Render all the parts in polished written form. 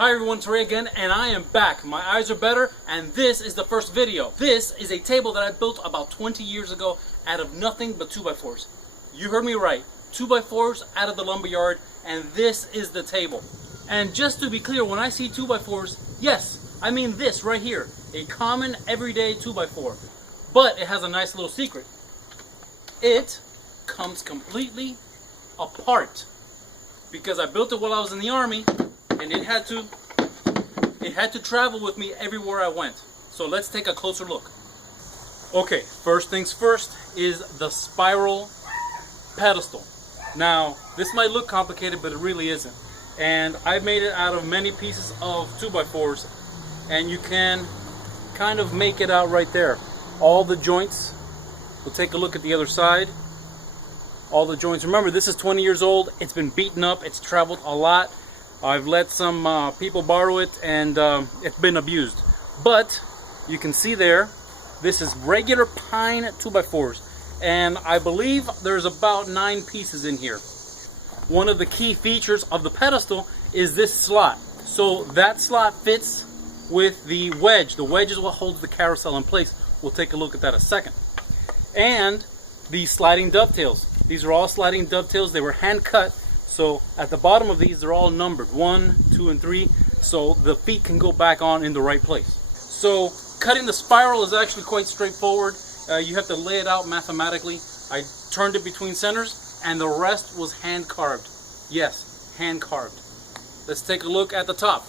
Hi everyone, it's Ray again, and I am back. My eyes are better, and this is the first video. This is a table that I built about 20 years ago out of nothing but 2x4s. You heard me right, 2x4s out of the lumberyard, and this is the table. And just to be clear, when I see 2x4s, yes, I mean this right here, a common everyday 2x4. But it has a nice little secret. It comes completely apart because I built it while I was in the army, and it had to travel with me everywhere I went. So let's take a closer look. Okay, first things first is the spiral pedestal. Now, this might look complicated, but it really isn't. And I made it out of many pieces of 2x4s, and you can kind of make it out right there. All the joints. We'll take a look at the other side. All the joints. Remember, this is 20 years old. It's been beaten up. It's traveled a lot. I've let some people borrow it, and it's been abused. But you can see there, this is regular pine 2x4s, and I believe there's about 9 pieces in here. One of the key features of the pedestal is this slot. So that slot fits with the wedge. The wedge is what holds the carousel in place. We'll take a look at that in a second. And the sliding dovetails. These are all sliding dovetails. They were hand cut. So at the bottom of these, they're all numbered 1, 2, and 3. So the feet can go back on in the right place. So cutting the spiral is actually quite straightforward. You have to lay it out mathematically. I turned it between centers, and the rest was hand carved. Yes, hand carved. Let's take a look at the top.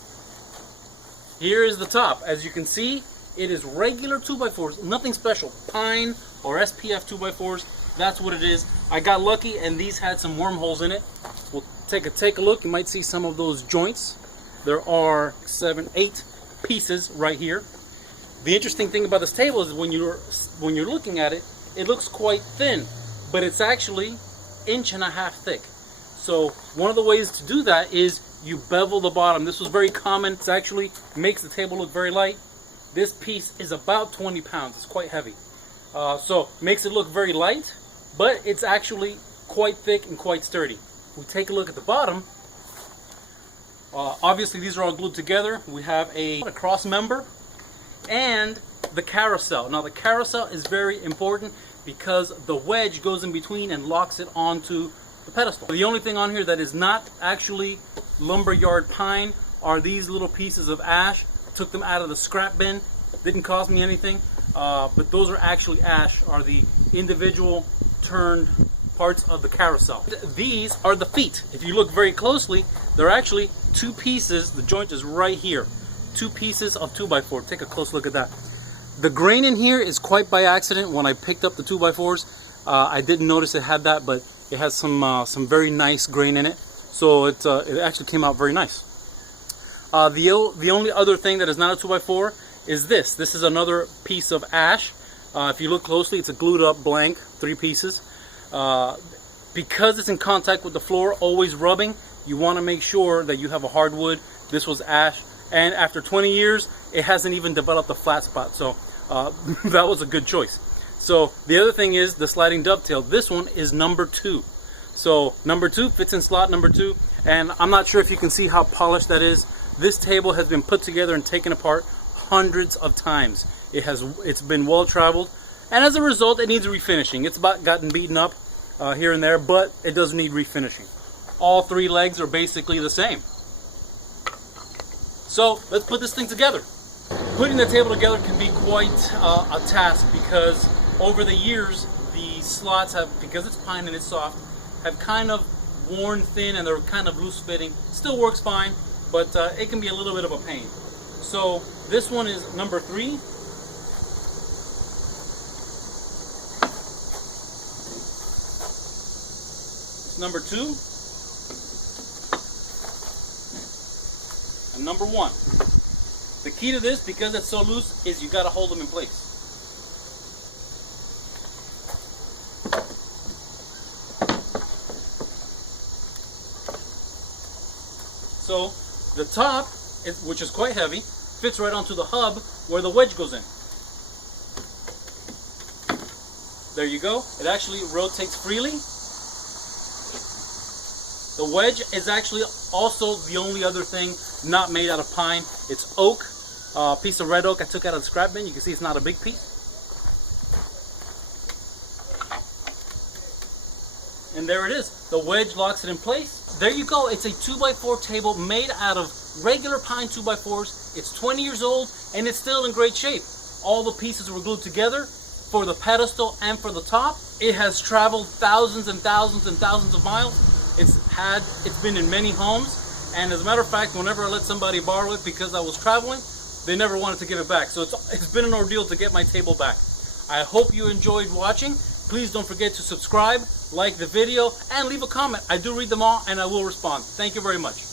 Here is the top. As you can see, it is regular 2x4s, nothing special. Pine or SPF 2x4s, that's what it is. I got lucky, and these had some wormholes in it. We'll take a look. You might see some of those joints. There are 7, 8 pieces right here. The interesting thing about this table is when you're looking at it, it looks quite thin, but it's actually 1.5 inches thick. So one of the ways to do that is you bevel the bottom. This was very common. It actually makes the table look very light. This piece is about 20 pounds. It's quite heavy. So makes it look very light, but it's actually quite thick and quite sturdy. We take a look at the bottom. Obviously these are all glued together. We have a cross member and the carousel. Now the carousel is very important because the wedge goes in between and locks it onto the pedestal. The only thing on here that is not actually lumberyard pine are these little pieces of ash. Took them out of the scrap bin. Didn't cost me anything, but those are actually ash, are the individual turned parts of the carousel. These are the feet. If you look very closely, they're actually 2 pieces. The joint is right here. 2 pieces of 2x4. Take a close look at that. The grain in here is quite by accident. When I picked up the 2x4s, I didn't notice it had that, but it has some very nice grain in it. So it actually came out very nice. The only other thing that is not a 2x4 is this. This is another piece of ash. If you look closely, it's a glued up blank, 3 pieces. Because it's in contact with the floor, always rubbing, you want to make sure that you have a hardwood. This was ash, and after 20 years, it hasn't even developed a flat spot. So that was a good choice. So the other thing is the sliding dovetail. This one is number 2. So number 2 fits in slot number 2, and I'm not sure if you can see how polished that is. This table has been put together and taken apart hundreds of times. It's been well traveled, and as a result, it needs refinishing. It's about gotten beaten up here and there, but it does need refinishing. All 3 legs are basically the same. So let's put this thing together. Putting the table together can be quite a task because over the years, the slots have, because it's pine and it's soft, have kind of worn thin and they're kind of loose fitting. Still works fine, but it can be a little bit of a pain. So this one is number 3. It's number 2. And number 1. The key to this, because it's so loose, is you got to hold them in place. So the top, which is quite heavy, fits right onto the hub where the wedge goes in. There you go. It actually rotates freely. The wedge is actually also the only other thing not made out of pine. It's oak, piece of red oak I took out of the scrap bin. You can see it's not a big piece. And there it is. The wedge locks it in place. There you go. It's a 2x4 table made out of regular pine 2x4s. It's 20 years old and it's still in great shape. All the pieces were glued together for the pedestal and for the top. It has traveled thousands and thousands and thousands of miles. It's been in many homes, and as a matter of fact, whenever I let somebody borrow it because I was traveling, they never wanted to give it back. So it's been an ordeal to get my table back. I hope you enjoyed watching. Please don't forget to subscribe, like the video, and leave a comment. I do read them all and I will respond. Thank you very much.